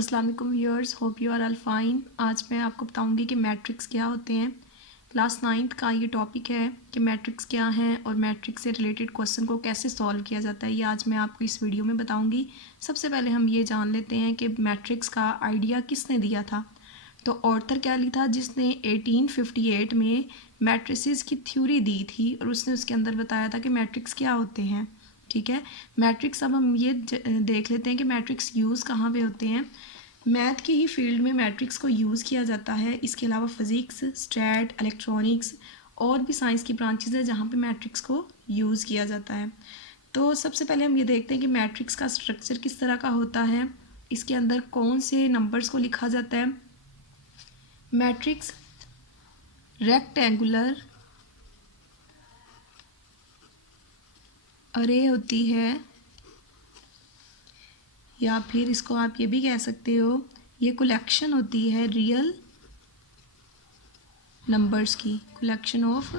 अस्सलाम वालेकुम viewers, hope you are all fine. आज मैं आपको बताऊंगी कि मैट्रिक्स क्या होते हैं। क्लास 9th का ये टॉपिक है कि मैट्रिक्स क्या हैं और मैट्रिक्स से रिलेटेड क्वेश्चन को कैसे सॉल्व किया जाता है। ये आज मैं आपको इस वीडियो में बताऊंगी। सबसे पहले हम ये जान लेते हैं कि मैट्रिक्स का आइडिया किसने दिया था। तो ऑर्थर कैली था जिसने 1858 में मैट्रिसेस की थ्योरी दी थी और उसने उसके अंदर बताया था कि मैट्रिक्स क्या होते हैं। ठीक है, मैट्रिक्स अब हम ये देख लेते हैं कि मैट्रिक्स यूज़ कहाँ पे होते हैं। मैथ की ही फील्ड में मैट्रिक्स को यूज़ किया जाता है। इसके अलावा फिज़िक्स, स्टैट, इलेक्ट्रॉनिक्स और भी साइंस की ब्रांचेज है जहाँ पे मैट्रिक्स को यूज़ किया जाता है। तो सबसे पहले हम ये देखते हैं कि मैट्रिक्स का स्ट्रक्चर किस तरह का होता है, इसके अंदर कौन से नंबर्स को लिखा जाता है। मैट्रिक्स रेक्टेंगुलर अरे होती है, या फिर इसको आप ये भी कह सकते हो ये कलेक्शन होती है रियल नंबर्स की, कलेक्शन ऑफ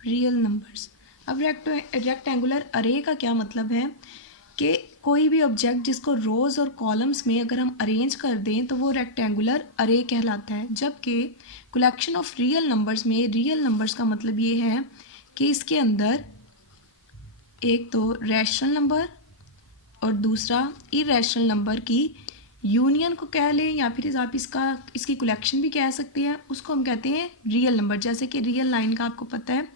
रियल नंबर्स। अब रेक्टेंगुलर अरे का क्या मतलब है कि कोई भी ऑब्जेक्ट जिसको रोज और कॉलम्स में अगर हम अरेंज कर दें तो वो रेक्टेंगुलर अरे कहलाता है। जबकि कलेक्शन ऑफ रियल नंबर्स में रियल नंबर्स का मतलब ये है कि इसके अंदर एक तो रैशनल नंबर और दूसरा इरेशनल नंबर की यूनियन को कह लें, या फिर आप इसकी कलेक्शन भी कह सकते हैं, उसको हम कहते हैं रियल नंबर। जैसे कि रियल लाइन का आपको पता है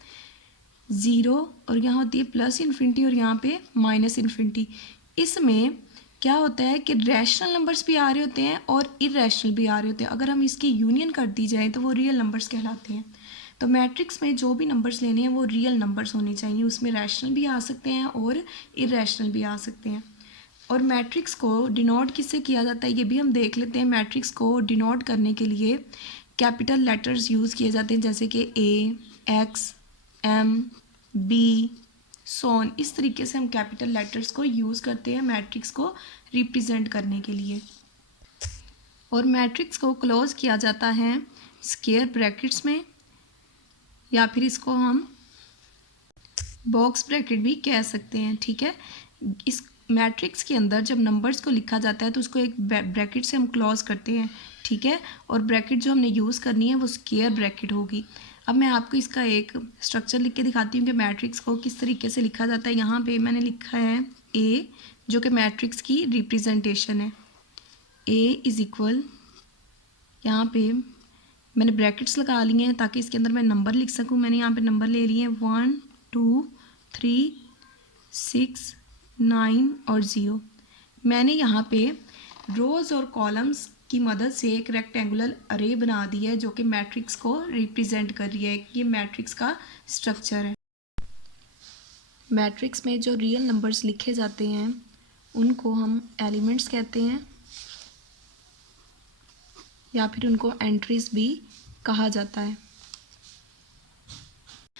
0 और यहाँ होती है प्लस इन्फिनिटी और यहाँ पे माइनस इन्फिनिटी। इसमें क्या होता है कि रैशनल नंबर्स भी आ रहे होते हैं और इरेशनल भी आ रहे होते हैं। अगर हम इसकी यूनियन कर दी जाए तो वो रियल नंबर्स कहलाते हैं। तो मैट्रिक्स में जो भी नंबर्स लेने हैं वो रियल नंबर्स होने चाहिए, उसमें रैशनल भी आ सकते हैं और इरेशनल भी आ सकते हैं। और मैट्रिक्स को डिनोट किससे किया जाता है ये भी हम देख लेते हैं। मैट्रिक्स को डिनोट करने के लिए कैपिटल लेटर्स यूज़ किए जाते हैं, जैसे कि ए, एक्स, एम, बी, सोन। इस तरीके से हम कैपिटल लेटर्स को यूज़ करते हैं मैट्रिक्स को रिप्रेजेंट करने के लिए। और मैट्रिक्स को क्लोज किया जाता है स्क्वायर ब्रैकेट्स में, या फिर इसको हम बॉक्स ब्रैकेट भी कह सकते हैं। ठीक है, इस मैट्रिक्स के अंदर जब नंबर्स को लिखा जाता है तो उसको एक ब्रैकेट से हम क्लोज करते हैं। ठीक है, और ब्रैकेट जो हमने यूज़ करनी है वो स्क्वायर ब्रैकेट होगी। अब मैं आपको इसका एक स्ट्रक्चर लिख के दिखाती हूँ कि मैट्रिक्स को किस तरीके से लिखा जाता है। यहाँ पे मैंने लिखा है ए, जो कि मैट्रिक्स की रिप्रेजेंटेशन है। ए इज़ इक्वल, यहाँ पे मैंने ब्रैकेट्स लगा लिए हैं ताकि इसके अंदर मैं नंबर लिख सकूँ। मैंने यहाँ पे नंबर ले लिए हैं 1 2 3 6 9 और 0। मैंने यहाँ पे रोज़ और कॉलम्स की मदद से एक रेक्टेंगुलर अरे बना दी है जो कि मैट्रिक्स को रिप्रेजेंट कर रही है। ये मैट्रिक्स का स्ट्रक्चर है। मैट्रिक्स में जो रियल नंबर्स लिखे जाते हैं उनको हम एलिमेंट्स कहते हैं, या फिर उनको एंट्रीज भी कहा जाता है।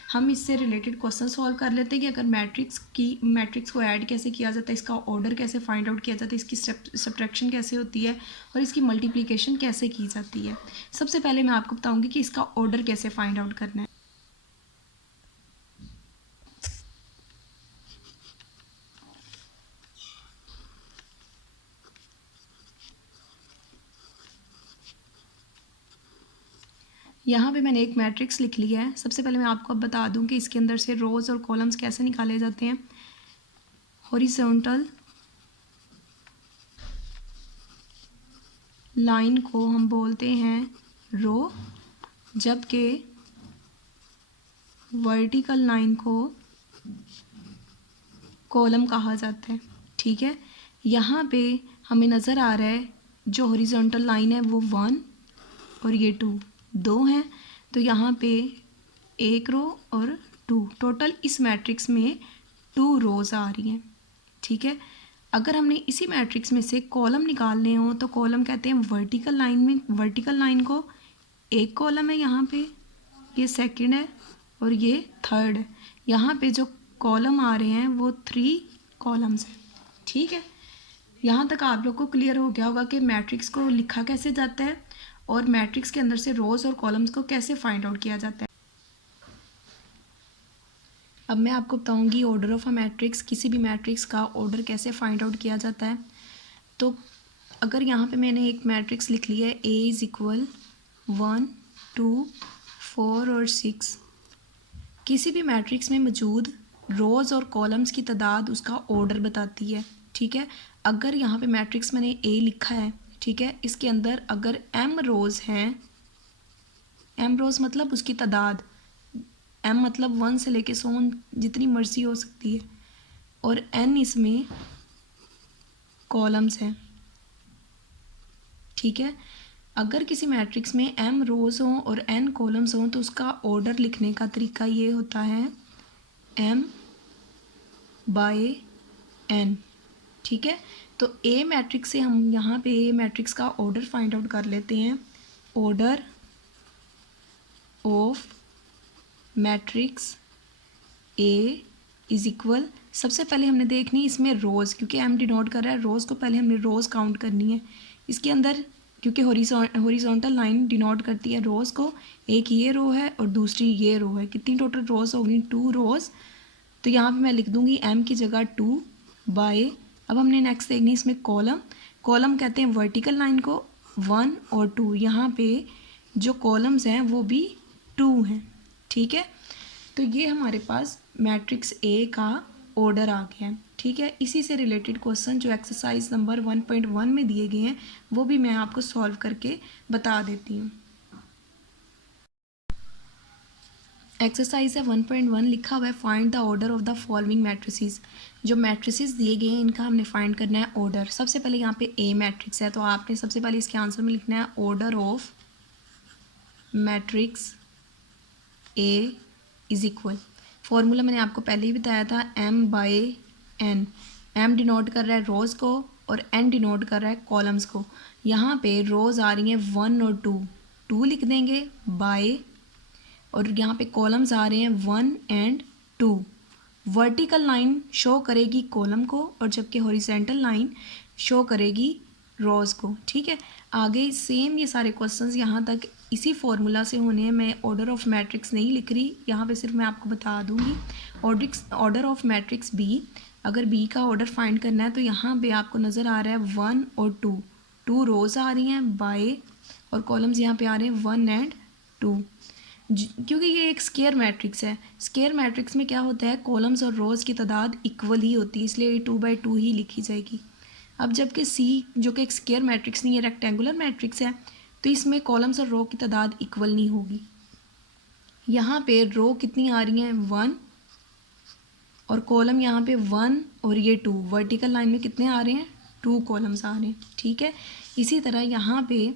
हम इससे रिलेटेड क्वेश्चन सॉल्व कर लेते हैं कि अगर मैट्रिक्स को ऐड कैसे किया जाता है, इसका ऑर्डर कैसे फाइंड आउट किया जाता है, इसकी सब्ट्रैक्शन कैसे होती है और इसकी मल्टीप्लिकेशन कैसे की जाती है। सबसे पहले मैं आपको बताऊंगी कि इसका ऑर्डर कैसे फाइंड आउट करना है। यहाँ पे मैंने एक मैट्रिक्स लिख लिया है। सबसे पहले मैं आपको अब बता दूं कि इसके अंदर से रोज और कॉलम्स कैसे निकाले जाते हैं। हॉरिजॉन्टल लाइन को हम बोलते हैं रो, जबकि वर्टिकल लाइन को कॉलम कहा जाता है। ठीक है, यहाँ पे हमें नज़र आ रहा है जो हॉरिजॉन्टल लाइन है वो 1 और ये 2 हैं। तो यहाँ पे एक रो और 2, टोटल इस मैट्रिक्स में 2 रोज़ आ रही हैं। ठीक है, अगर हमने इसी मैट्रिक्स में से कॉलम निकालने हो तो कॉलम कहते हैं वर्टिकल लाइन में। वर्टिकल लाइन को एक कॉलम है यहाँ पे, ये सेकंड है और ये थर्ड है। यहाँ पे जो कॉलम आ रहे हैं वो 3 कॉलम्स हैं। ठीक है, यहाँ तक आप लोग को क्लियर हो गया होगा कि मैट्रिक्स को लिखा कैसे जाता है और मैट्रिक्स के अंदर से रोज और कॉलम्स को कैसे फाइंड आउट किया जाता है। अब मैं आपको बताऊंगी ऑर्डर ऑफ अ मैट्रिक्स, किसी भी मैट्रिक्स का ऑर्डर कैसे फाइंड आउट किया जाता है। तो अगर यहाँ पे मैंने एक मैट्रिक्स लिख लिया है A इज़ इक्वल 1 2 4 और 6, किसी भी मैट्रिक्स में मौजूद रोज़ और कॉलम्स की तादाद उसका ऑर्डर बताती है, ठीक है। अगर यहाँ पे मैट्रिक्स मैंने A लिखा है, ठीक है, इसके अंदर अगर m रोज़ हैं, m रोज़ मतलब उसकी तादाद, m मतलब 1 से लेके 100 जितनी मर्जी हो सकती है, और n इसमें कॉलम्स हैं, ठीक है। अगर किसी मैट्रिक्स में m रोज़ हों और n कॉलम्स हों तो उसका ऑर्डर लिखने का तरीका ये होता है m बाय n, ठीक है। तो A मैट्रिक्स से हम यहाँ पे A मैट्रिक्स का ऑर्डर फाइंड आउट कर लेते हैं। Order of matrix A is equal, सबसे पहले हमने देखनी इसमें रोज़, क्योंकि m डिनोट कर रहा है रोज़ को, पहले हमने रोज़ काउंट करनी है इसके अंदर, क्योंकि हॉरिजॉन्टल लाइन डिनोट करती है रोज़ को। एक ये रो है और दूसरी ये रो है, कितनी टोटल रोज़ होगी 2 रोज़। तो यहाँ पे मैं लिख दूँगी m की जगह 2 बाय, अब हमने नेक्स्ट देखनी इसमें कॉलम। कॉलम कहते हैं वर्टिकल लाइन को, 1 और 2, यहाँ पे जो कॉलम्स हैं वो भी 2 हैं, ठीक है। तो ये हमारे पास मैट्रिक्स A का ऑर्डर आ गया है, ठीक है। इसी से रिलेटेड क्वेश्चन जो एक्सरसाइज नंबर 1.1 में दिए गए हैं वो भी मैं आपको सॉल्व करके बता देती हूँ। एक्सरसाइज है 1.1, लिखा हुआ है find the order of the following matrices. जो मैट्रिसेस दिए गए हैं इनका हमने फाइंड करना है ऑर्डर। सबसे पहले यहाँ पे A मैट्रिक्स है तो आपने सबसे पहले इसके आंसर में लिखना है order of matrix A is equal, formula मैंने आपको पहले ही बताया था m by n। m denote कर रहा है रोज़ को और n डिनोट कर रहा है कॉलम्स को। यहाँ पे रोज़ आ रही हैं 1 और 2, 2 लिख देंगे बाय, और यहाँ पे कॉलम्स आ रहे हैं 1 एंड 2। वर्टिकल लाइन शो करेगी कॉलम को और जबकि हॉरिजॉन्टल लाइन शो करेगी रोज़ को, ठीक है। आगे सेम ये सारे क्वेश्चंस यहाँ तक इसी फॉर्मूला से होने हैं। मैं ऑर्डर ऑफ मैट्रिक्स नहीं लिख रही यहाँ पे, सिर्फ मैं आपको बता दूँगी ऑर्डर ऑफ मैट्रिक्स बी। अगर बी का ऑर्डर फाइंड करना है तो यहाँ पे आपको नज़र आ रहा है 1 और 2, 2 रोज़ आ रही हैं बाय, और कॉलम्स यहाँ पे आ रहे हैं 1 एंड 2। क्योंकि ये एक स्केयर मैट्रिक्स है, स्केयर मैट्रिक्स में क्या होता है कॉलम्स और रोज़ की तादाद इक्वल ही होती है, इसलिए 2/2 ही लिखी जाएगी। अब जबकि सी जो कि एक स्केयर मैट्रिक्स नहीं है, रेक्टेंगुलर मैट्रिक्स है, तो इसमें कॉलम्स और रो की तादाद इक्वल नहीं होगी। यहाँ पे रो कितनी आ रही हैं 1 और कॉलम यहाँ पे 1 और ये 2, वर्टिकल लाइन में कितने आ रहे हैं 2 कॉलम्स आ रहे हैं, ठीक है। इसी तरह यहाँ पे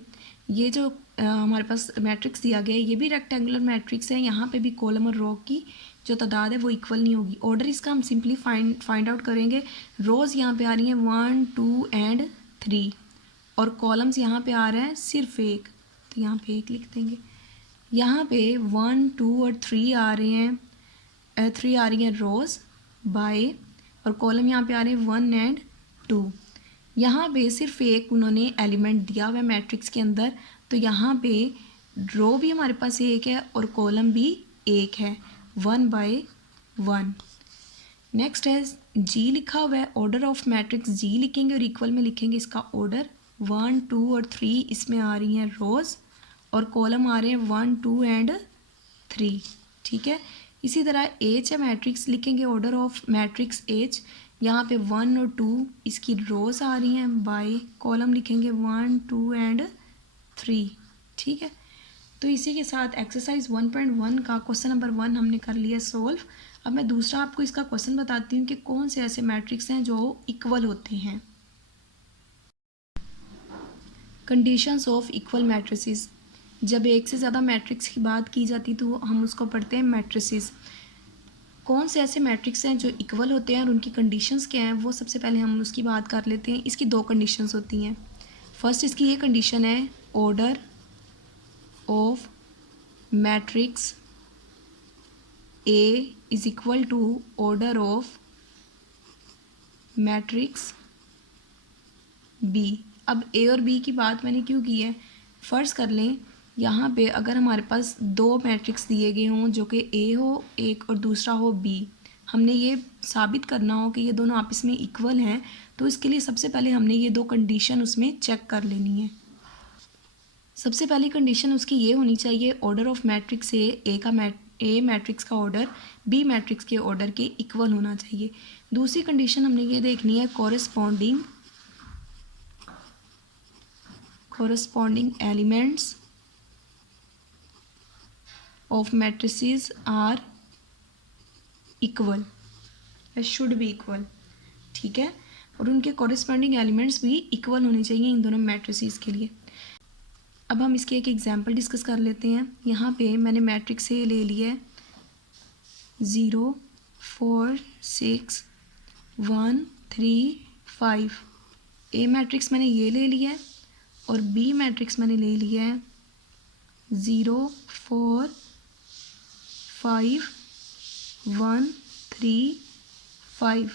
ये जो हमारे पास मैट्रिक्स दिया गया है ये भी रेक्टेंगुलर मैट्रिक्स है, यहाँ पे भी कॉलम और रो की जो तादाद है वो इक्वल नहीं होगी। ऑर्डर इसका हम सिंपली फाइंड आउट करेंगे। रोज़ यहाँ पे आ रही हैं 1 2 एंड 3 और कॉलम्स यहाँ पे आ रहे हैं सिर्फ एक, तो यहाँ पे एक लिख देंगे। यहाँ पे 1 2 और 3 आ रहे हैं, 3 आ रही हैं रोज़ बाय, और कॉलम यहाँ पे आ रहे हैं 1 एंड 2। यहाँ पे सिर्फ एक उन्होंने एलिमेंट दिया हुआ है मैट्रिक्स के अंदर, तो यहाँ पे रो भी हमारे पास एक है और कॉलम भी एक है, 1/1। नेक्स्ट है जी लिखा हुआ है, ऑर्डर ऑफ मैट्रिक्स जी लिखेंगे और इक्वल में लिखेंगे इसका ऑर्डर। 1 2 और 3 इसमें आ रही हैं रोज़ और कॉलम आ रहे हैं 1 2 एंड 3, ठीक है। इसी तरह एच है मैट्रिक्स, लिखेंगे ऑर्डर ऑफ मैट्रिक्स एच। यहाँ पे 1 और 2 इसकी रोज़ आ रही हैं बाय, कॉलम लिखेंगे 1 2 एंड 3, ठीक है। तो इसी के साथ एक्सरसाइज 1.1 का क्वेश्चन नंबर 1 हमने कर लिया सॉल्व। अब मैं दूसरा आपको इसका क्वेश्चन बताती हूँ कि कौन से ऐसे मैट्रिक्स हैं जो इक्वल होते हैं। कंडीशंस ऑफ इक्वल मैट्रिसेस, जब एक से ज़्यादा मैट्रिक्स की बात की जाती तो हम उसको पढ़ते हैं मैट्रिसेस। कौन से ऐसे मैट्रिक्स हैं जो इक्वल होते हैं और उनकी कंडीशंस क्या हैं वो सबसे पहले हम उसकी बात कर लेते हैं। इसकी 2 कंडीशंस होती हैं। फर्स्ट इसकी ये कंडीशन है order of matrix A is equal to order of matrix B. अब ए और बी की बात मैंने क्यों की है, फ़र्ज़ कर लें यहाँ पे अगर हमारे पास 2 मैट्रिक्स दिए गए हों जो कि ए हो एक और दूसरा हो बी, हमने ये साबित करना हो कि ये दोनों आपस में इक्वल हैं, तो इसके लिए सबसे पहले हमने ये दो कंडीशन उसमें चेक कर लेनी है। सबसे पहली कंडीशन उसकी ये होनी चाहिए, order of matrix A matrix का ऑर्डर बी मैट्रिक्स के ऑर्डर के इक्वल होना चाहिए। दूसरी कंडीशन हमने ये देखनी है, corresponding elements of matrices are equal, should be equal, ठीक है, और उनके कॉरेस्पॉन्डिंग एलिमेंट्स भी इक्वल होने चाहिए इन दोनों मैट्रिसेस के लिए। अब हम इसके एक एग्जांपल डिस्कस कर लेते हैं। यहाँ पे मैंने मैट्रिक्स ए ले लिया है 0 4 6 1 3 5। ए मैट्रिक्स मैंने ये ले लिया है और बी मैट्रिक्स मैंने ले लिया है 0 4 5 1 3 5।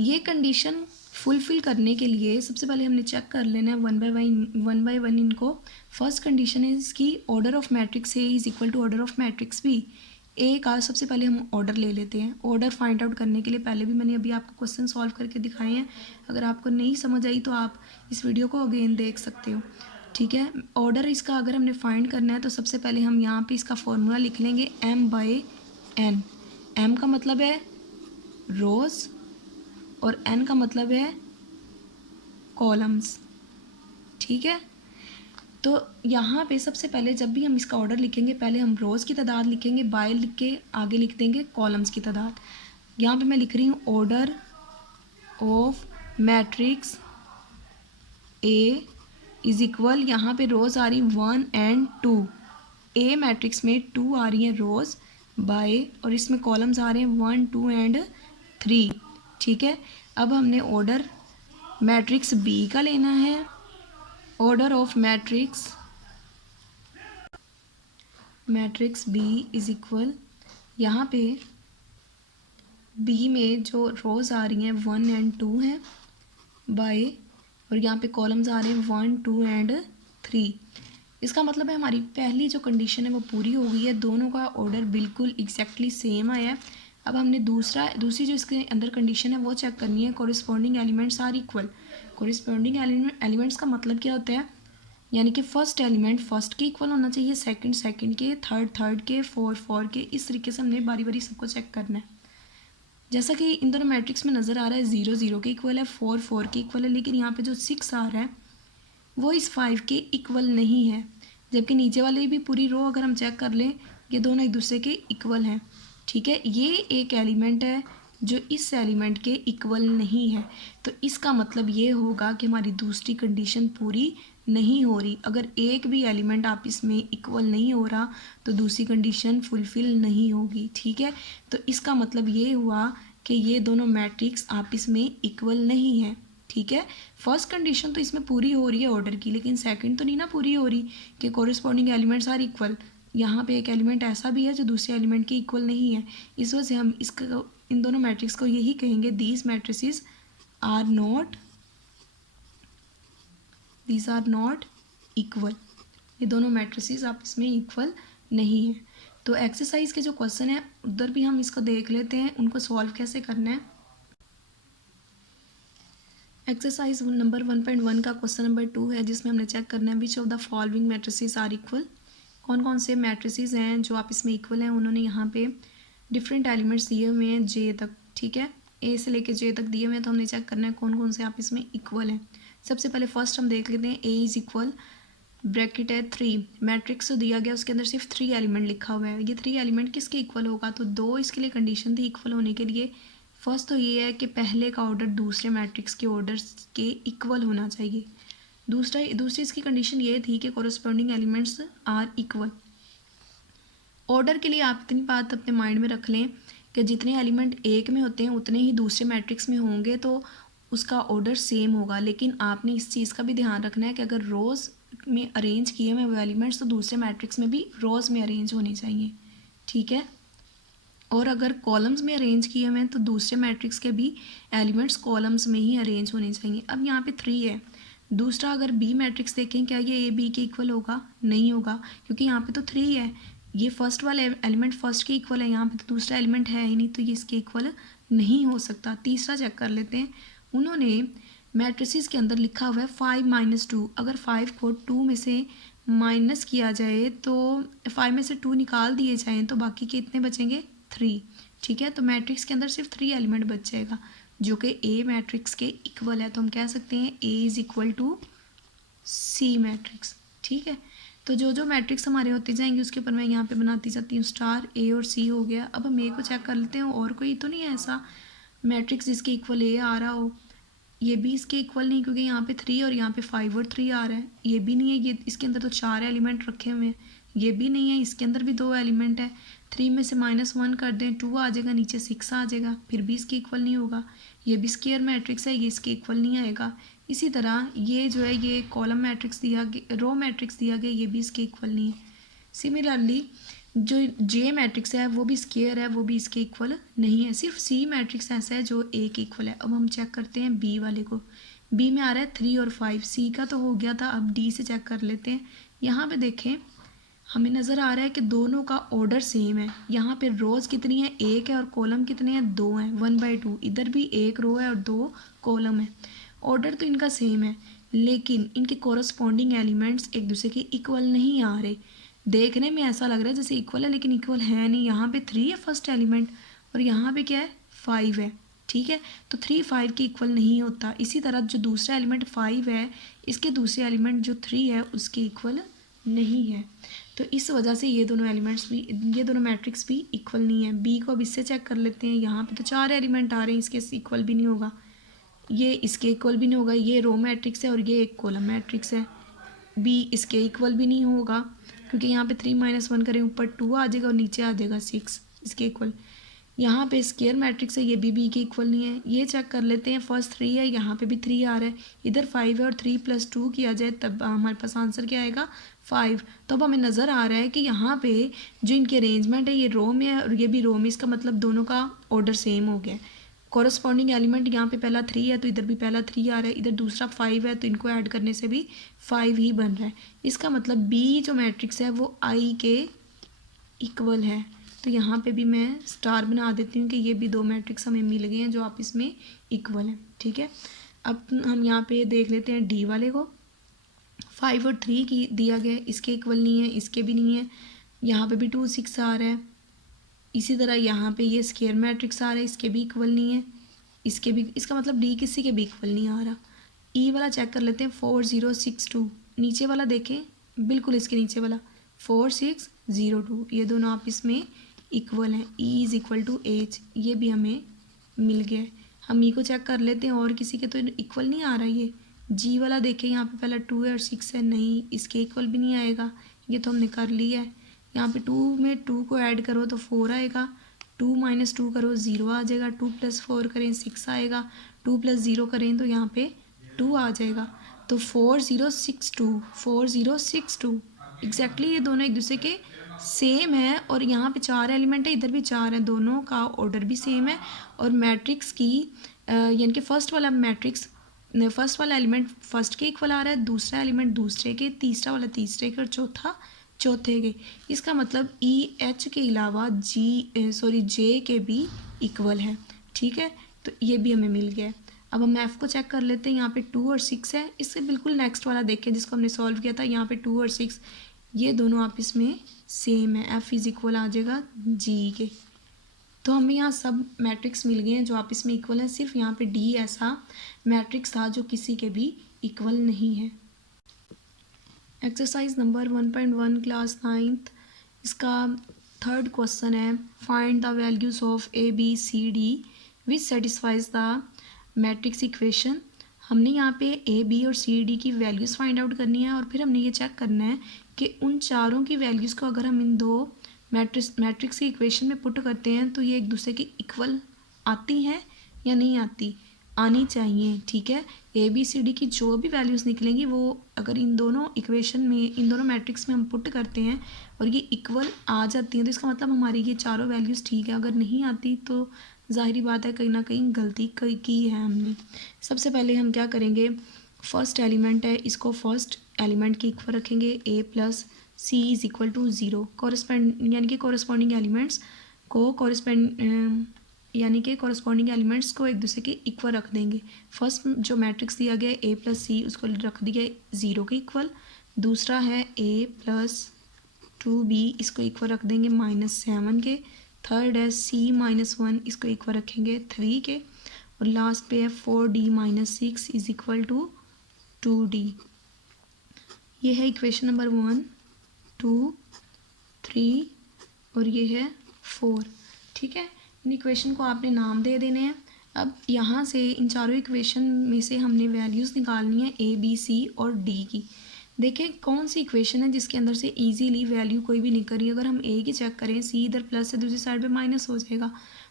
ये कंडीशन फुलफिल करने के लिए सबसे पहले हमने चेक कर लेना है वन बाय वन इनको। फर्स्ट कंडीशन है इसकी, order of matrix A is equal to order of matrix B. A का सबसे पहले हम ऑर्डर ले लेते हैं। ऑर्डर फाइंड आउट करने के लिए पहले भी मैंने अभी आपको क्वेश्चन सॉल्व करके दिखाए हैं, अगर आपको नहीं समझ आई तो आप इस वीडियो को अगेन देख सकते हो, ठीक है। ऑर्डर इसका अगर हमने फाइंड करना है तो सबसे पहले हम यहाँ पे इसका फॉर्मूला लिख लेंगे m/n। m का मतलब है रोज़ और n का मतलब है कॉलम्स, ठीक है। तो यहाँ पे सबसे पहले जब भी हम इसका ऑर्डर लिखेंगे पहले हम रोज़ की तादाद लिखेंगे, बाय लिख के आगे लिख देंगे कॉलम्स की तादाद। यहाँ पे मैं लिख रही हूँ order of matrix A is equal, यहाँ पे रोज़ आ रही 1 और 2, ए मैट्रिक्स में 2 आ रही हैं रोज़ बाय, और इसमें कॉलम्स आ रहे हैं 1 2 और 3, ठीक है। अब हमने ऑर्डर मैट्रिक्स बी का लेना है। Order of matrix B is equal, यहाँ पे बी में जो रोज़ आ रही हैं 1 और 2 हैं बाय, और यहाँ पे कॉलम्स आ रहे हैं 1 2 और 3। इसका मतलब है हमारी पहली जो कंडीशन है वो पूरी हो गई है, दोनों का ऑर्डर बिल्कुल एग्जैक्टली सेम आया है। अब हमने दूसरी जो इसके अंदर कंडीशन है वो चेक करनी है, corresponding elements are equal. Corresponding elements का मतलब क्या होता है, यानी कि फर्स्ट एलिमेंट फर्स्ट के इक्वल होना चाहिए, सेकंड के, थर्ड के, फोर्थ के। इस तरीके से हमने बारी बारी सबको चेक करना है। जैसा कि इन दोनों मैट्रिक्स में नज़र आ रहा है 0 0 के इक्वल है, 4 4 के इक्वल है, लेकिन यहाँ पे जो 6 आ रहा है वो इस 5 के इक्वल नहीं है, जबकि नीचे वाले भी पूरी रो अगर हम चेक कर लें ये दोनों एक दूसरे के इक्वल हैं, ठीक है। ये एक एलिमेंट है जो इस एलिमेंट के इक्वल नहीं है, तो इसका मतलब ये होगा कि हमारी दूसरी कंडीशन पूरी नहीं हो रही। अगर एक भी एलिमेंट आपस में इक्वल नहीं हो रहा तो दूसरी कंडीशन फुलफिल नहीं होगी, ठीक है। तो इसका मतलब ये हुआ कि ये दोनों मैट्रिक्स आपस में इक्वल नहीं है, ठीक है। फर्स्ट कंडीशन तो इसमें पूरी हो रही है ऑर्डर की, लेकिन सेकंड तो नहीं ना पूरी हो रही कि कॉरेस्पॉन्डिंग एलिमेंट्स आर इक्वल। यहाँ पे एक एलिमेंट ऐसा भी है जो दूसरे एलिमेंट के इक्वल नहीं है, इस वजह से हम इसका इन दोनों मैट्रिक्स को यही कहेंगे, दीज आर नॉट इक्वल। ये दोनों मैट्रिसेस आपस में इक्वल नहीं है। तो एक्सरसाइज के जो क्वेश्चन है उधर भी हम इसको देख लेते हैं, उनको सॉल्व कैसे करना है। एक्सरसाइज नंबर 1.1 का क्वेश्चन नंबर 2 है, जिसमें हमने चेक करना है which of the following matrices are equal. कौन कौन से मैट्रिसेस हैं जो आपस में इक्वल हैं। उन्होंने यहाँ पे डिफरेंट एलिमेंट्स दिए हुए हैं जे तक, ठीक है, ए से लेके जे तक दिए हुए हैं, तो हमने चेक करना है कौन कौन से आपस में इक्वल हैं। सबसे पहले फर्स्ट हम देख लेते हैं, ए इज इक्वल ब्रैकेट है 3, मैट्रिक्स तो दिया गया उसके अंदर सिर्फ 3 एलिमेंट लिखा हुआ है। ये 3 एलिमेंट किसके इक्वल होगा, तो 2 इसके लिए कंडीशन थी इक्वल होने के लिए। फर्स्ट तो ये है कि पहले का ऑर्डर दूसरे मैट्रिक्स के ऑर्डर के इक्वल होना चाहिए। दूसरी इसकी कंडीशन ये थी कि corresponding elements are equal. Order के लिए आप इतनी बात अपने माइंड में रख लें कि जितने एलिमेंट एक में होते हैं उतने ही दूसरे मैट्रिक्स में होंगे तो उसका ऑर्डर सेम होगा। लेकिन आपने इस चीज़ का भी ध्यान रखना है कि अगर रोज़ में अरेंज किए हुए वो एलिमेंट्स तो दूसरे मैट्रिक्स में भी रोज़ में अरेंज होने चाहिए, ठीक है। और अगर कॉलम्स में अरेंज किए हुए हैं तो दूसरे मैट्रिक्स के भी एलिमेंट्स कॉलम्स में ही अरेंज होने चाहिए। अब यहाँ पे 3 है। दूसरा अगर बी मैट्रिक्स देखें, क्या ये ए बी के इक्वल होगा, नहीं होगा, क्योंकि यहाँ पे तो 3 है। ये फर्स्ट वाला एलिमेंट फर्स्ट के इक्वल है, यहाँ पे तो दूसरा एलिमेंट है ही नहीं, तो ये इसके इक्वल नहीं हो सकता। तीसरा चेक कर लेते हैं। उन्होंने मैट्रिसेस के अंदर लिखा हुआ है 5 - 2। अगर 5 को 2 में से माइनस किया जाए तो 5 में से 2 निकाल दिए जाएँ तो बाकी के इतने बचेंगे 3। ठीक है, तो मैट्रिक्स के अंदर सिर्फ 3 एलिमेंट बच जाएगा जो कि ए मैट्रिक्स के इक्वल है। तो हम कह सकते हैं A is equal to C matrix. ठीक है, तो जो जो मैट्रिक्स हमारे होते जाएंगे उसके ऊपर मैं यहाँ पे बनाती जाती हूँ स्टार। ए और सी हो गया। अब हम ए को चेक कर लेते हैं, और कोई तो नहीं है ऐसा मैट्रिक्स जिसके इक्वल ए आ रहा हो। ये भी इसके इक्वल नहीं, क्योंकि यहाँ पे 3 और यहाँ पे 5 और 3 आ रहा है। ये भी नहीं है, ये इसके अंदर तो 4 एलिमेंट रखे हुए हैं। ये भी नहीं है, इसके अंदर भी 2 एलिमेंट है। 3 में से -1 कर दें 2 आ जाएगा, नीचे 6 आ जाएगा, फिर भी इसके इक्वल नहीं होगा। ये भी स्क्वायर मैट्रिक्स है, ये इसके इक्वल नहीं आएगा। इसी तरह ये जो है ये कॉलम मैट्रिक्स दिया गया, रो मैट्रिक्स दिया गया, ये भी इसके इक्वल नहीं है। सिमिलरली जो जे मैट्रिक्स है वो भी स्क्वायर है, वो भी इसके इक्वल नहीं है। सिर्फ सी मैट्रिक्स ऐसा है जो ए के इक्वल है। अब हम चेक करते हैं बी वाले को। बी में आ रहा है 3 और 5। सी का तो हो गया था, अब डी से चेक कर लेते हैं। यहाँ पे देखें, हमें नज़र आ रहा है कि दोनों का ऑर्डर सेम है। यहाँ पे रोज़ कितनी है, 1 है, और कॉलम कितने हैं, 2 हैं, 1/2। इधर भी 1 रो है और 2 कॉलम है। ऑर्डर तो इनका सेम है, लेकिन इनके कॉरस्पॉन्डिंग एलिमेंट्स एक दूसरे के इक्वल नहीं आ रहे। देखने में ऐसा लग रहा है जैसे इक्वल है, लेकिन इक्वल है नहीं। यहाँ पे 3 है फर्स्ट एलिमेंट, और यहाँ पे क्या है, 5 है। ठीक है, तो 3 5 के इक्वल नहीं होता। इसी तरह जो दूसरा एलिमेंट 5 है, इसके दूसरे एलिमेंट जो 3 है उसके इक्वल नहीं है। तो इस वजह से ये दोनों एलिमेंट्स भी, ये दोनों मैट्रिक्स भी इक्वल नहीं है। बी को अब इससे चेक कर लेते हैं। यहाँ पे तो 4 एलिमेंट आ रहे हैं, इसके इक्वल भी नहीं होगा, ये इसके इक्वल भी नहीं होगा। ये रो मैट्रिक्स है और ये एक कॉलम मैट्रिक्स है। बी इसके इक्वल भी नहीं होगा, क्योंकि यहाँ पे 3 - 1 करें ऊपर 2 आ जाएगा और नीचे आ जाएगा 6 इसके इक्वल। यहाँ पे स्क्वायर मैट्रिक्स है, ये भी बी के इक्वल नहीं है। ये चेक कर लेते हैं, फर्स्ट 3 है, यहाँ पे भी 3 आ रहा है, इधर 5 है, और 3 + 2 किया जाए तब हमारे पास आंसर क्या आएगा, 5। तो अब हमें नज़र आ रहा है कि यहाँ पे जो इनकी अरेंजमेंट है ये रो में है और ये भी रो में, इसका मतलब दोनों का ऑर्डर सेम हो गया है। कॉरस्पॉन्डिंग एलिमेंट यहाँ पे पहला 3 है तो इधर भी पहला 3 आ रहा है, इधर दूसरा 5 है तो इनको ऐड करने से भी 5 ही बन रहा है। इसका मतलब बी जो मैट्रिक्स है वो आई के इक्वल है। तो यहाँ पे भी मैं स्टार बना देती हूँ कि ये भी 2 मैट्रिक्स हमें मिल गए हैं जो आपस में इक्वल हैं। ठीक है, अब हम यहाँ पे देख लेते हैं डी वाले को। 5 और 3 की दिया गया है, इसके इक्वल नहीं है, इसके भी नहीं है। यहाँ पे भी 2 6 आ रहा है। इसी तरह यहाँ पे ये स्क्वायर मैट्रिक्स आ रहा है, इसके भी इक्वल नहीं है, इसके भी, इसका मतलब डी किसी के भी इक्वल नहीं आ रहा। ई वाला चेक कर लेते हैं, 4 0 6 2। नीचे वाला देखें, बिल्कुल इसके नीचे वाला 4 6 0 2, ये दोनों आपस में इक्वल हैं। E is equal to H, ये भी हमें मिल गया है। हम ई को चेक कर लेते हैं, और किसी के तो इक्वल नहीं आ रहा। ये जी वाला देखें, यहाँ पे पहला 2 है और 6 है, नहीं, इसके इक्वल भी नहीं आएगा। ये तो हमने कर लिया है। यहाँ पे 2 में 2 को ऐड करो तो 4 आएगा, 2 - 2 करो 0 आ जाएगा, 2 + 4 करें 6 आएगा, 2 + 0 करें तो यहाँ पे 2 आ जाएगा। तो 4 0 6 2, 4 0 6 2 एग्जैक्टली ये दोनों एक दूसरे के सेम है। और यहाँ पे 4 एलिमेंट है, इधर भी 4 है, दोनों का ऑर्डर भी सेम है। और मैट्रिक्स की यानी कि फर्स्ट वाला मैट्रिक्स, फर्स्ट वाला एलिमेंट फर्स्ट के इक्वल आ रहा है, दूसरा एलिमेंट दूसरे के, तीसरा वाला तीसरे के, और चौथा चौथे के। इसका मतलब ई एच के अलावा जे के भी इक्वल है। ठीक है, तो ये भी हमें मिल गया है। अब हम एफ़ को चेक कर लेते हैं। यहाँ पे 2 और 6 है, इससे बिल्कुल नेक्स्ट वाला देखें जिसको हमने सॉल्व किया था। यहाँ पे 2 और 6 ये दोनों आपस में सेम है, एफ़ इज़ इक्वल आ जाएगा जी के। तो हमें यहाँ सब मैट्रिक्स मिल गए हैं जो आपस में इक्वल हैं। सिर्फ यहाँ पे डी ऐसा मैट्रिक्स था जो किसी के भी इक्वल नहीं है। एक्सरसाइज नंबर 1.1 क्लास 9th, इसका थर्ड क्वेश्चन है, find the values of A B C D which satisfies the matrix equation. हमने यहाँ पे ए बी और सी डी की वैल्यूज़ फाइंड आउट करनी है, और फिर हमने ये चेक करना है कि उन चारों की वैल्यूज़ को अगर हम इन दो मैट्रिक्स की इक्वेशन में पुट करते हैं तो ये एक दूसरे की इक्वल आती हैं या नहीं आती, आनी चाहिए। ठीक है, ए बी सी डी की जो भी वैल्यूज़ निकलेंगी वो अगर इन दोनों इक्वेशन में, इन दोनों मैट्रिक्स में हम पुट करते हैं और ये इक्वल आ जाती हैं तो इसका मतलब हमारी ये चारों वैल्यूज़ ठीक है। अगर नहीं आती तो ज़ाहिरी बात है कहीं ना कहीं गलती की है हमने। सबसे पहले हम क्या करेंगे, फर्स्ट एलिमेंट है, इसको फर्स्ट एलिमेंट के इक्वल रखेंगे, a + C is equal to zero. Correspond यानी कि कॉरस्पॉन्डिंग एलिमेंट्स को कॉरस्पॉन्डिंग एलिमेंट्स को एक दूसरे के इक्वल रख देंगे। फर्स्ट जो मैट्रिक्स दिया गया है ए प्लस सी, उसको रख दिया ज़ीरो के इक्वल। दूसरा है ए प्लस 2b, इसको इक्वल रख देंगे -7 के। थर्ड है c-1, इसको इक्वल रखेंगे 3 के। और लास्ट पे है 4d-6 is equal to 2d। ये है इक्वेशन नंबर 1, 2, 3 और ये है 4। ठीक है, इन इक्वेशन को आपने नाम दे देने हैं। अब यहाँ से इन चारों इक्वेशन में से हमने वैल्यूज़ निकालनी है ए, बी, सी और डी की। देखें कौन सी इक्वेशन है जिसके अंदर से इजीली वैल्यू कोई भी निकल रही है। अगर हम ए की चेक करें, सी इधर प्लस है, दूसरी साइड पे माइनस हो जाएगा,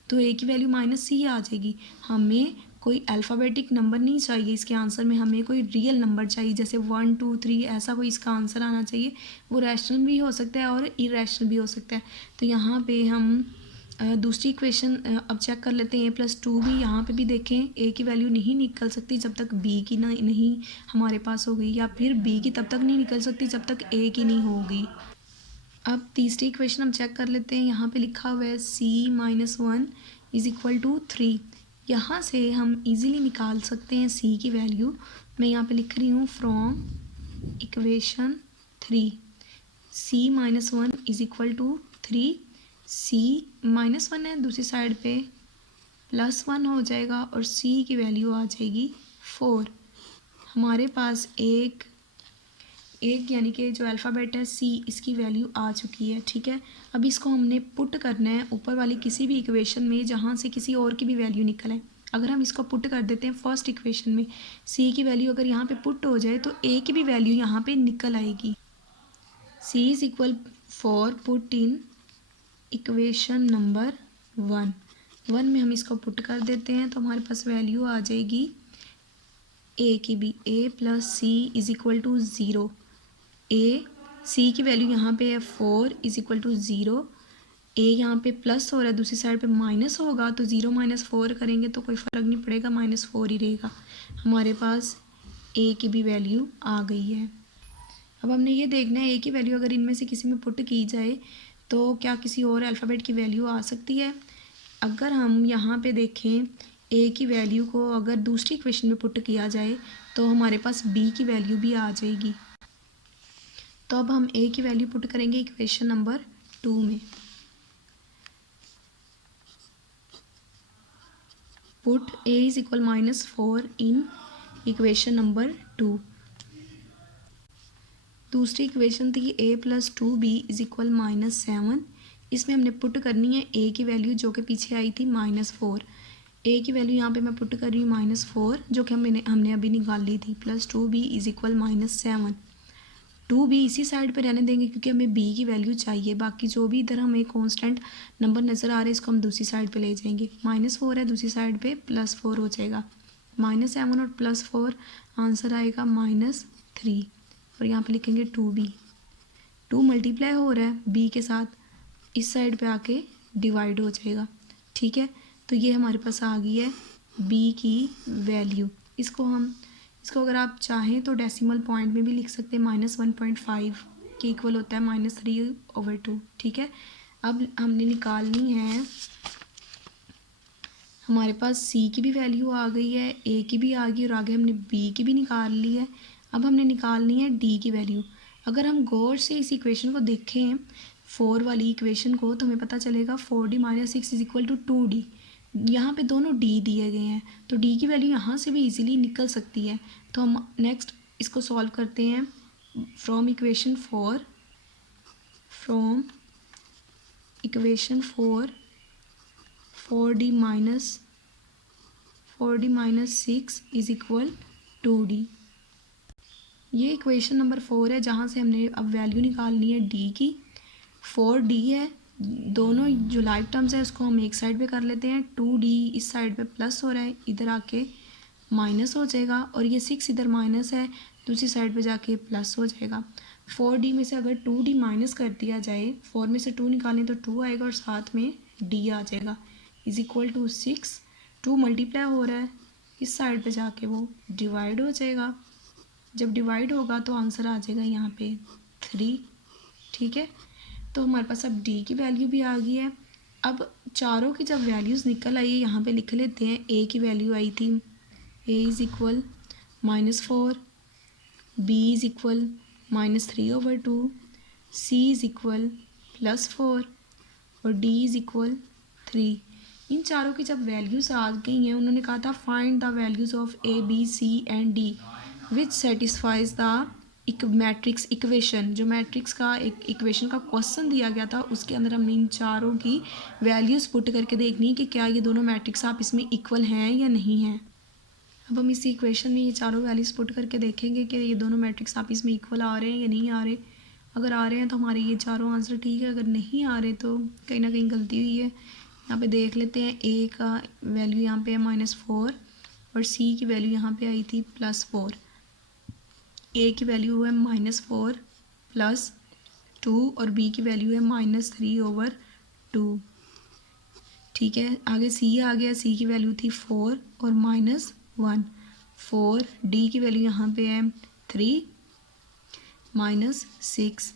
तो ए की वैल्यू -c आ जाएगी। हमें कोई अल्फ़ाबेटिक नंबर नहीं चाहिए इसके आंसर में, हमें कोई रियल नंबर चाहिए, जैसे 1, 2, 3 ऐसा कोई इसका आंसर आना चाहिए। वो रैशनल भी हो सकता है और इरेशनल भी हो सकता है। तो यहाँ पे हम दूसरी इक्वेशन अब चेक कर लेते हैं। a+2b, यहाँ पे भी देखें a की वैल्यू नहीं निकल सकती जब तक b की नहीं हमारे पास होगी, या फिर b की तब तक नहीं निकल सकती जब तक a की नहीं होगी। अब तीसरी इक्वेशन हम चेक कर लेते हैं। यहाँ पे लिखा हुआ है c-1 इज इक्वल टू 3। यहाँ से हम इजीली निकाल सकते हैं c की वैल्यू। मैं यहाँ पे लिख रही हूँ from equation 3 c-1 is equal to 3। c-1 है, दूसरी साइड पे +1 हो जाएगा और c की वैल्यू आ जाएगी 4। हमारे पास एक यानी कि जो अल्फ़ाबेट है c, इसकी वैल्यू आ चुकी है। ठीक है, अब इसको हमने पुट करना है ऊपर वाली किसी भी इक्वेशन में जहाँ से किसी और की भी वैल्यू निकले। अगर हम इसको पुट कर देते हैं फर्स्ट इक्वेशन में, c की वैल्यू अगर यहाँ पे पुट हो जाए तो a की भी वैल्यू यहाँ पे निकल आएगी। c is equal 4 put in equation number 1 में हम इसको पुट कर देते हैं तो हमारे पास वैल्यू आ जाएगी a की भी। a plus C is equal to 0। c की वैल्यू यहाँ पे है 4 इज इक्वल टू 0। a यहाँ पे प्लस हो रहा है, दूसरी साइड पे माइनस होगा, तो 0 - 4 करेंगे तो कोई फ़र्क नहीं पड़ेगा, -4 ही रहेगा। हमारे पास a की भी वैल्यू आ गई है। अब हमने ये देखना है a की वैल्यू अगर इनमें से किसी में पुट की जाए तो क्या किसी और अल्फ़ाबेट की वैल्यू आ सकती है। अगर हम यहाँ पे देखें a की वैल्यू को अगर दूसरी इक्वेशन में पुट किया जाए तो हमारे पास b की वैल्यू भी आ जाएगी। तो अब हम a की वैल्यू पुट करेंगे इक्वेशन नंबर 2 में। Put a is equal -4 in equation number 2। दूसरी इक्वेशन थी a plus 2b is equal -7। इसमें हमने पुट करनी है a की वैल्यू जो कि पीछे आई थी -4। a की वैल्यू यहाँ पे मैं पुट कर रही हूँ -4 जो कि हमने अभी निकाल ली थी, plus 2b is equal -7। 2b इसी साइड पे रहने देंगे क्योंकि हमें b की वैल्यू चाहिए। बाकी जो भी इधर हमें कांस्टेंट नंबर नज़र आ रहे हैं इसको हम दूसरी साइड पे ले जाएंगे। -4 है, दूसरी साइड पे +4 हो जाएगा। -7 और +4 आंसर आएगा -3। और यहाँ पे लिखेंगे 2b। 2 मल्टीप्लाई हो रहा है b के साथ, इस साइड पे आके डिवाइड हो जाएगा। ठीक है, तो ये हमारे पास आ गई है b की वैल्यू। इसको अगर आप चाहें तो डेसिमल पॉइंट में भी लिख सकते हैं। -1.5 के इक्वल होता है -3/2। ठीक है, अब हमने निकालनी है, हमारे पास c की भी वैल्यू आ गई है, a की भी आ गई और आगे हमने b की भी निकाल ली है। अब हमने निकालनी है d की वैल्यू। अगर हम गौर से इस इक्वेशन को देखें 4 वाली इक्वेशन को तो हमें पता चलेगा 4d-6 is equal to 2d। यहाँ पे दोनों d दिए गए हैं तो d की वैल्यू यहाँ से भी इजीली निकल सकती है। तो हम नेक्स्ट इसको सॉल्व करते हैं from equation 4 4d-6 is equal 2d। ये इक्वेशन नंबर 4 है जहाँ से हमने अब वैल्यू निकालनी है d की। 4d है, दोनों जो लाइव टर्म्स है उसको हम एक साइड पे कर लेते हैं। 2d इस साइड पे प्लस हो रहा है, इधर आके माइनस हो जाएगा, और ये 6 इधर माइनस है, दूसरी साइड पे जाके प्लस हो जाएगा। 4d में से अगर 2d माइनस कर दिया जाए, 4 में से 2 निकालें तो 2 आएगा और साथ में d आ जाएगा इज इक्वल टू 6। 2 मल्टीप्लाई हो रहा है, इस साइड पे जाके वो डिवाइड हो जाएगा। जब डिवाइड होगा तो आंसर आ जाएगा यहाँ पे 3। ठीक है, तो हमारे पास अब डी की वैल्यू भी आ गई है। अब चारों की जब वैल्यूज़ निकल आई है, यहाँ पे लिख लेते हैं। ए की वैल्यू आई थी, A is equal -4, B is equal -3/2, C is equal +4 और डी इज़ इक्वल 3। इन चारों की जब वैल्यूज़ आ गई हैं, उन्होंने कहा था find the values of A B C and D which satisfies the एक मैट्रिक्स इक्वेशन। जो मैट्रिक्स का एक इक्वेशन का क्वेश्चन दिया गया था, उसके अंदर हमने इन चारों की वैल्यूज़ पुट करके देखनी है कि क्या ये दोनों मैट्रिक्स आप इसमें इक्वल हैं या नहीं हैं। अब हम इस इक्वेशन में ये चारों वैल्यूज़ पुट करके देखेंगे कि ये दोनों मैट्रिक्स आप इसमें इक्वल आ रहे हैं या नहीं आ रहे। अगर आ रहे हैं तो हमारे ये चारों आंसर ठीक है, अगर नहीं आ रहे तो कहीं ना कहीं गलती हुई है। यहाँ पे देख लेते हैं, ए का वैल्यू यहाँ पे है -4 और सी की वैल्यू यहाँ पे आई थी +4। ए की वैल्यू है -4 +2 और बी की वैल्यू है -3/2। ठीक है, आगे सी आ गया। सी की वैल्यू थी 4 और -1 4। डी की वैल्यू यहाँ पे है 3 -6।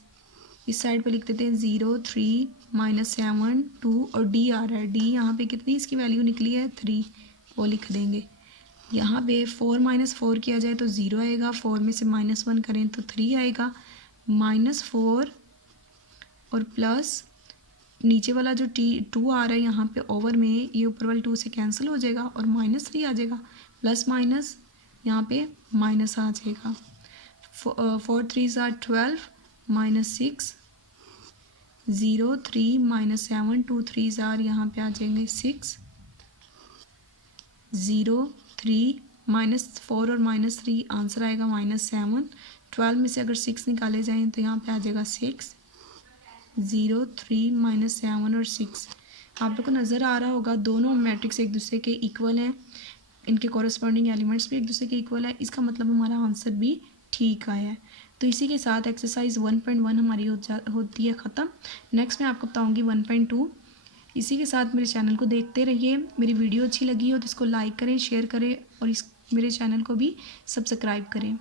इस साइड पे लिख देते हैं 0 3 -7 2 और डी आ रहा है। डी यहाँ पे कितनी इसकी वैल्यू निकली है 3, वो लिख देंगे। यहाँ पे 4 - 4 किया जाए तो 0 आएगा, 4 में से -1 करें तो 3 आएगा। -4 और प्लस नीचे वाला जो 2 आ रहा है यहाँ पे ओवर में, ये ऊपर वाले 2 से कैंसिल हो जाएगा और -3 आ जाएगा। प्लस माइनस यहाँ पे माइनस आ जाएगा। 4 3s are 12 -6 0 3 -7 2 3s are यहाँ पे आ जाएंगे 6 0 3 -4 और -3 आंसर आएगा -7। 12 में से अगर 6 निकाले जाएं तो यहाँ पे आ जाएगा 6 0 3 -7 और 6। आप लोग को नज़र आ रहा होगा दोनों मैट्रिक्स एक दूसरे के इक्वल हैं, इनके कॉरस्पॉन्डिंग एलिमेंट्स भी एक दूसरे के इक्वल है। इसका मतलब हमारा आंसर भी ठीक आया है। तो इसी के साथ एक्सरसाइज 1.1 हमारी होती है ख़त्म। नेक्स्ट मैं आपको बताऊंगी 1.2। इसी के साथ मेरे चैनल को देखते रहिए। मेरी वीडियो अच्छी लगी हो तो इसको लाइक करें, शेयर करें और मेरे चैनल को भी सब्सक्राइब करें।